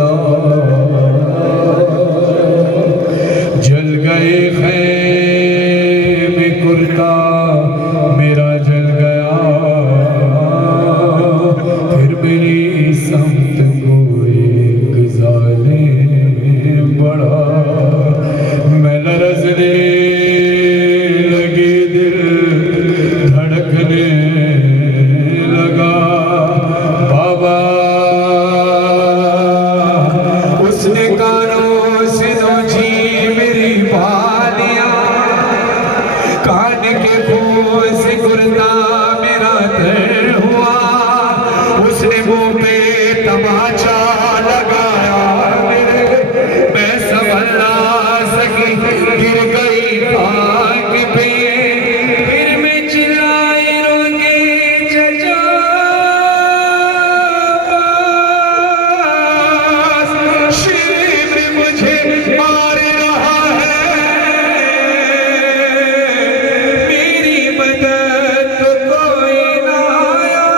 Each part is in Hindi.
जला, जल गए ख़ैमे कुर्ता मेरा जल गया, फिर मेरी समत को एक ज़ालिम बढ़ा, मैं लरज़ने लगी, दिल धड़कने लगा। बाबा उसने कानों से नोची मेरी बालियां, कान के फूल से कुर्ता मेरा तर हुआ, उसने मुंह पे तमाचा लगाया मेरे, मैं संभल ना सकी, गिर गई आग पे, फिर मैं चिल्लाई रोके चचा शिव मुझे मार रहा है, मेरी मदद तो कोई ना आया।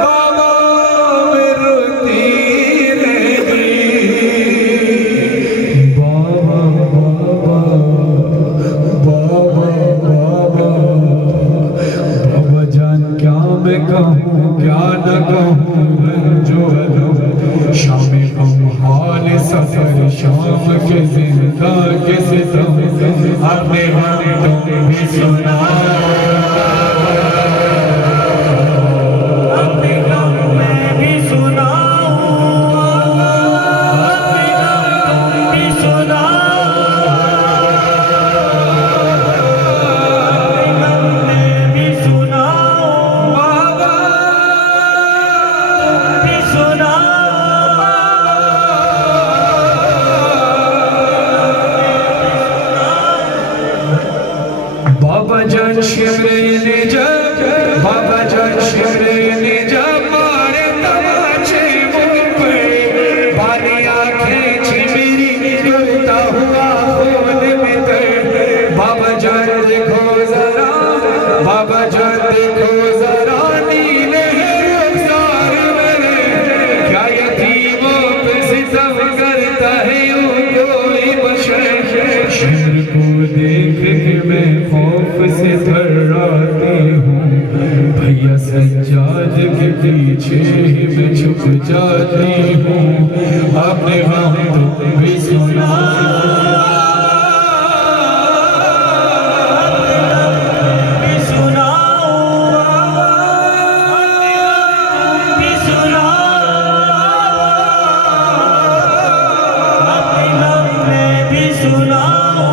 बाबा मैं रोती रही, बाबा बाबा बाबा बाबा बाबा जान क्या मैं कहूँ क्या न कहूँ, जो शाम हम हाल सफर शाम के जिंदा के सितम, अपने हम तुम भी सुना, अपने हम मैं भी सुनाऊं, अपने हम तुम भी सुनाओ, अपने हम मैं भी सुनाऊं, बाबा तुम भी सुनाओ। बाबा जान शिवरे ने जब, बाबा जान शिवरे ने जब मारे तमाचे मुझ पे, बालियां खींची मेरी डूबता हुआ खून में तर। बाबा जान देखो जरा, बाबा जान देखो जरा, नीले रुखसार मेरे, क्या यतीमों पे सितम करता है यूं कोई बशर। शिव को देख के मैं खौफ से थर्राती हूँ, भैया सज्जाद के पीछे ही मैं छुप जाती हूँ, अपने हम तुम भी सुना, भी सुनाओ, भी सुनाओ, अपने हम मैं भी सुनाओ।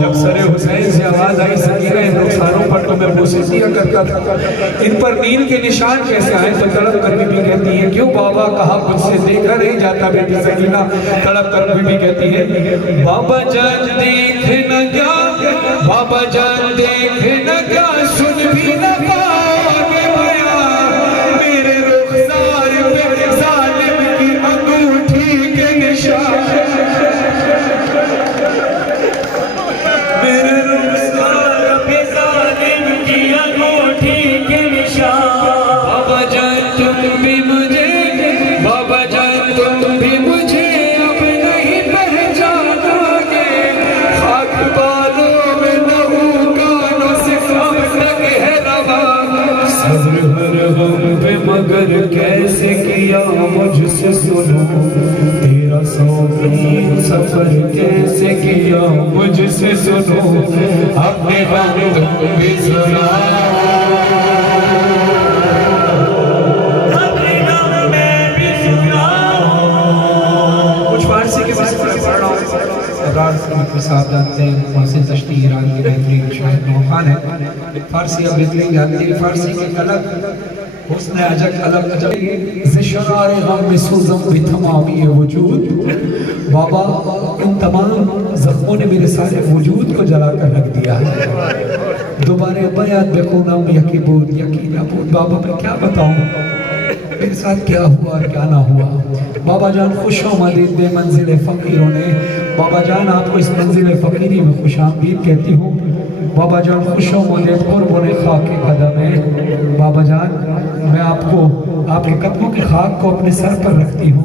जब सरे हुसैन से आवाज आई सकीना इन रुखसारों पर तो मैं बोसिया करता था, इन पर नील के निशान कैसे आए, तो तड़प कर बीबी कहती है क्यों बाबा कहा मुझसे देखा नहीं जाता, बेटी सकीना तड़प कर बीबी कहती है बाबा जान देख न क्या, बाबा जान देख न क्या, सुन भी न पाओगे भया, मेरे रुखसार पे जालिम की अंगूठी के निशान, मेरे रुखसार पे जालिम की अंगूठी के निशान। बाबा जान तुम भी मुझे, बाबा जान तुम भी मुझे अब नहीं पहचानोगे, खाक बालों में लहू कानों से अब तक है रवा, सब्र हर गम पे मगर कैसे किया मुझसे सुनो, तेरा सौगीन सफर कैसे किया मुझसे सुनो, अपने हम तुम भी सुनाओ, अपने हम मैं भी सुनाओ। कुछ फारसी के बारे में पढ़ रहा हूँ, साहब जानते हैं फारसी तश्ती ईरान की बेहतरीन शायर नौखान है, फारसी अब इतनी जानती है, फारसी की अलग उसने अजक अलग अजक ज़िशरार गम में सूज़म भी तमामी वजूद, बाबा इन तमाम जख्मों ने मेरे सारे वजूद को जला कर रख दिया है, दोबारा बयान देखो नाम यकीबूद यकीनाबूद। बाबा मैं क्या बताऊँ मेरे साथ क्या हुआ क्या ना हुआ। बाबा जान खुश आमदीद बे मंजिल फ़कीरों ने, बाबा जान आपको इस मंजिल फ़कीरी में खुश आमदीद कहती हूँ। बाबा जान खुश आमदीद कुर्बान खाके कदम है। बाबा जान मैं आपको आपके कदमों की खाक को अपने सर पर रखती हूँ।